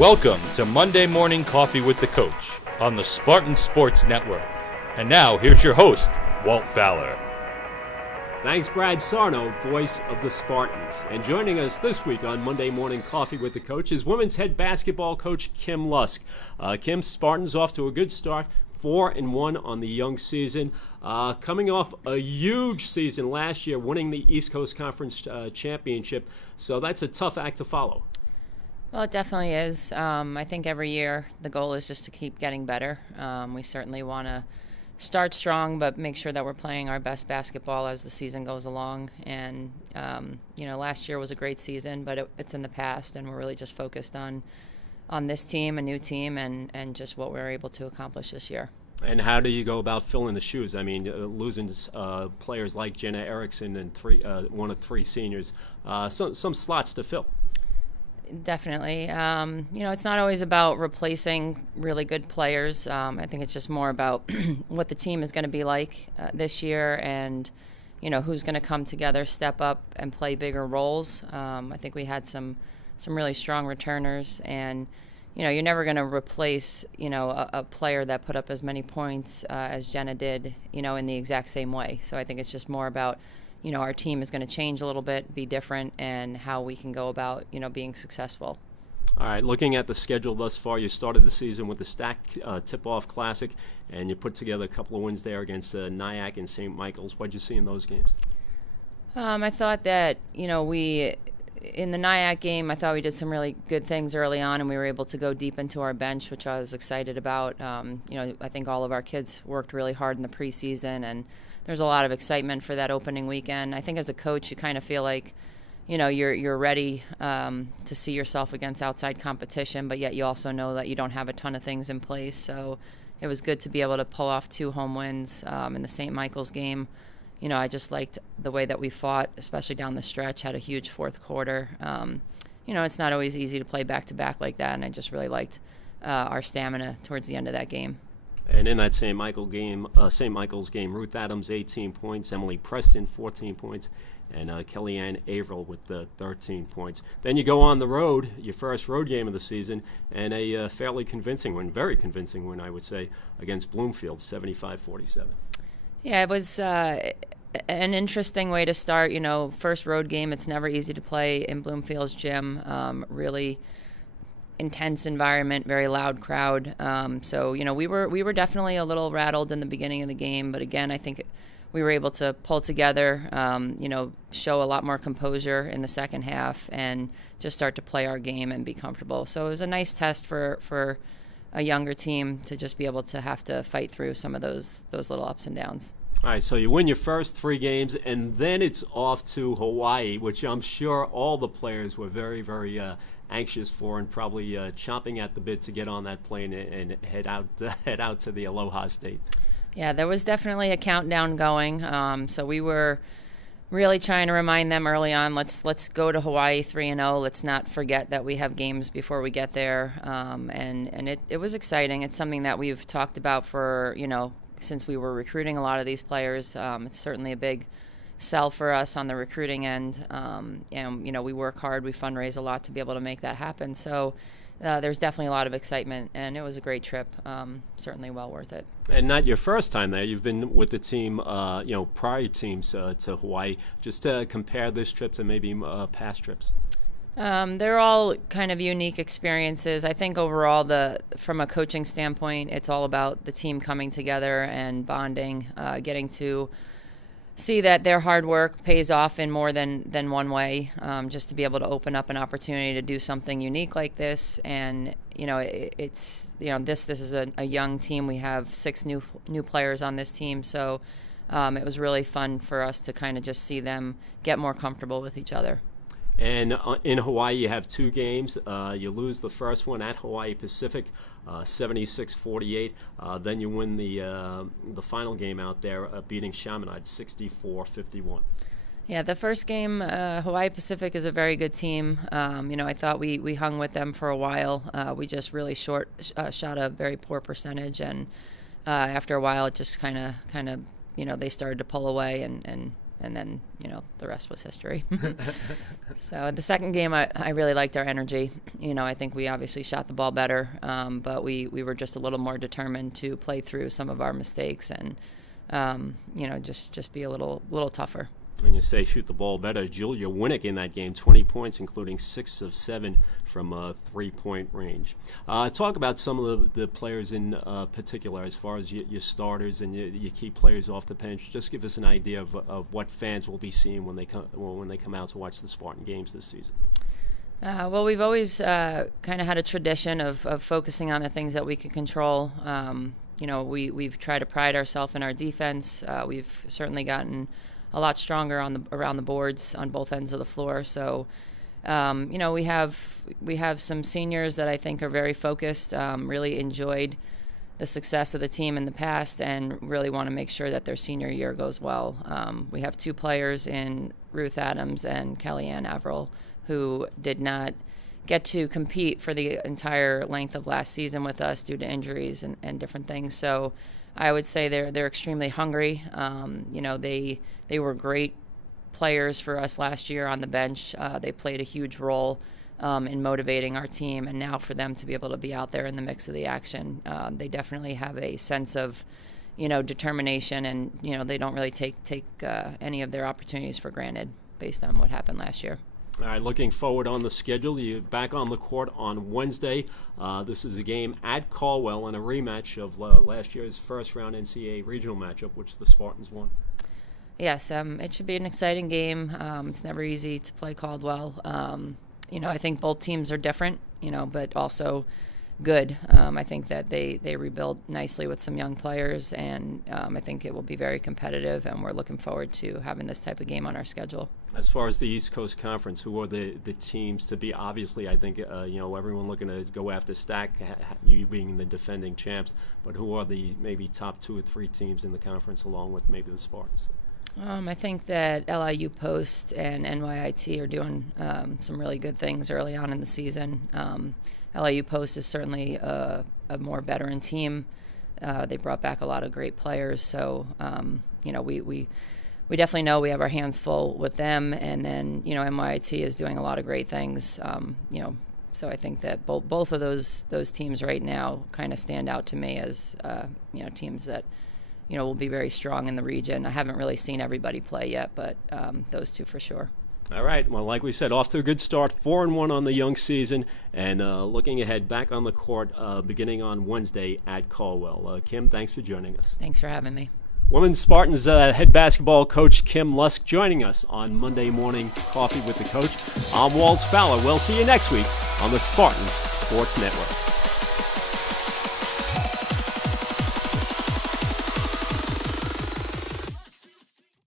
Welcome to Monday Morning Coffee with the Coach on the Spartan Sports Network. And now, here's your host, Walt Fowler. Thanks, Brad Sarno, voice of the Spartans. And joining us this week on Monday Morning Coffee with the Coach is women's head basketball coach Kim Lusk. Kim, Spartans off to a good start, 4-1 on the young season. Coming off a huge season last year, winning the East Coast Conference Championship. So that's a tough act to follow. Well, it definitely is. I think every year the goal is just to keep getting better. We certainly want to start strong, but make sure that we're playing our best basketball as the season goes along. And, last year was a great season, but it's in the past, and we're really just focused on this team, a new team, and just what we're able to accomplish this year. And how do you go about filling the shoes? I mean, losing players like Jenna Erickson and one of three seniors, some slots to fill. Definitely. It's not always about replacing really good players. I think it's just more about what the team is going to be like this year and, who's going to come together, step up, and play bigger roles. I think we had some really strong returners, and, you're never going to replace, a player that put up as many points as Jenna did, in the exact same way. So I think it's just more about our team is going to change a little bit, be different, and how we can go about, being successful. All right, looking at the schedule thus far, you started the season with the Stack Tip-Off Classic, and you put together a couple of wins there against Nyack and St. Michael's. What did you see in those games? I thought that, in the Nyack game, I thought we did some really good things early on, and we were able to go deep into our bench, which I was excited about. I think all of our kids worked really hard in the preseason, and there's a lot of excitement for that opening weekend. I think as a coach, you kind of feel like, you're ready to see yourself against outside competition, but yet you also know that you don't have a ton of things in place. So it was good to be able to pull off 2 home wins in the St. Michael's game. I just liked the way that we fought, especially down the stretch, had a huge fourth quarter. It's not always easy to play back-to-back like that, and I just really liked our stamina towards the end of that game. And in that St. Michael's game, Ruth Adams, 18 points, Emily Preston, 14 points, and Kellyanne Averill with 13 points. Then you go on the road, your first road game of the season, and a fairly convincing win, very convincing win, I would say, against Bloomfield, 75-47. Yeah, it was an interesting way to start. First road game, it's never easy to play in Bloomfield's gym, really intense environment, very loud crowd. So we were definitely a little rattled in the beginning of the game, but again, I think we were able to pull together, show a lot more composure in the second half, and just start to play our game and be comfortable. So it was a nice test for a younger team to just be able to have to fight through some of those little ups and downs. All right, so you win your first 3 games, and then it's off to Hawaii, which I'm sure all the players were very, very anxious for, and probably chomping at the bit to get on that plane and head out to the Aloha State. Yeah, there was definitely a countdown going. So we were really trying to remind them early on, let's go to Hawaii 3-0. Let's not forget that we have games before we get there. And it was exciting. It's something that we've talked about for, since we were recruiting a lot of these players. It's certainly a big sell for us on the recruiting end. And, we work hard. We fundraise a lot to be able to make that happen. So there's definitely a lot of excitement, and it was a great trip. Certainly well worth it. And not your first time there. You've been with the team, prior teams to Hawaii. Just to compare this trip to maybe past trips. They're all kind of unique experiences. I think overall, from a coaching standpoint, it's all about the team coming together and bonding, getting to see that their hard work pays off in more than one way, just to be able to open up an opportunity to do something unique like this. And this is a young team. We have 6 new players on this team, so it was really fun for us to kind of just see them get more comfortable with each other. And in Hawaii, you have 2 games. You lose the first one at Hawaii Pacific, 76-48. Then you win the final game out there, beating Chaminade 64-51. Yeah, the first game, Hawaii Pacific is a very good team. I thought we hung with them for a while. We just really shot a very poor percentage, and after a while, it just kind of they started to pull away, and and then the rest was history. So the second game, I really liked our energy. I think we obviously shot the ball better, but we were just a little more determined to play through some of our mistakes and just be a little tougher. And you say shoot the ball better. Julia Winnick in that game, 20 points, including 6 of 7 from a 3-point range. Talk about some of the players in particular, as far as your starters and your key players off the bench. Just give us an idea of what fans will be seeing when they come out to watch the Spartan games this season. Well, we've always kind of had a tradition of focusing on the things that we can control. We've tried to pride ourselves in our defense. We've certainly gotten a lot stronger around the boards on both ends of the floor. So, we have some seniors that I think are very focused, really enjoyed the success of the team in the past, and really want to make sure that their senior year goes well. We have 2 players in Ruth Adams and Kellyanne Averill who did not get to compete for the entire length of last season with us due to injuries and different things. So I would say they're extremely hungry. They were great players for us last year on the bench. They played a huge role in motivating our team, and now for them to be able to be out there in the mix of the action, they definitely have a sense of determination, and they don't really take any of their opportunities for granted based on what happened last year. All right, looking forward on the schedule. You're back on the court on Wednesday. This is a game at Caldwell and a rematch of last year's first-round NCAA regional matchup, which the Spartans won. Yes, it should be an exciting game. It's never easy to play Caldwell. I think both teams are different, but also good. I think that they rebuild nicely with some young players, and I think it will be very competitive, and we're looking forward to having this type of game on our schedule. As far as the East Coast Conference, who are the teams to be? Obviously, I think everyone looking to go after Stack, you being the defending champs, but who are the maybe top 2 or 3 teams in the conference, along with maybe the Spartans? I think that LIU Post and NYIT are doing some really good things early on in the season. LIU Post is certainly a more veteran team. They brought back a lot of great players, so we definitely know we have our hands full with them. And then NYIT is doing a lot of great things. So I think that both of those teams right now kind of stand out to me as teams that will be very strong in the region. I haven't really seen everybody play yet, but those 2 for sure. All right. Well, like we said, off to a good start, 4-1 on the young season, and looking ahead, back on the court beginning on Wednesday at Caldwell. Kim, thanks for joining us. Thanks for having me. Women's Spartans head basketball coach Kim Lusk joining us on Monday Morning Coffee with the Coach. I'm Walt Fowler. We'll see you next week on the Spartans Sports Network.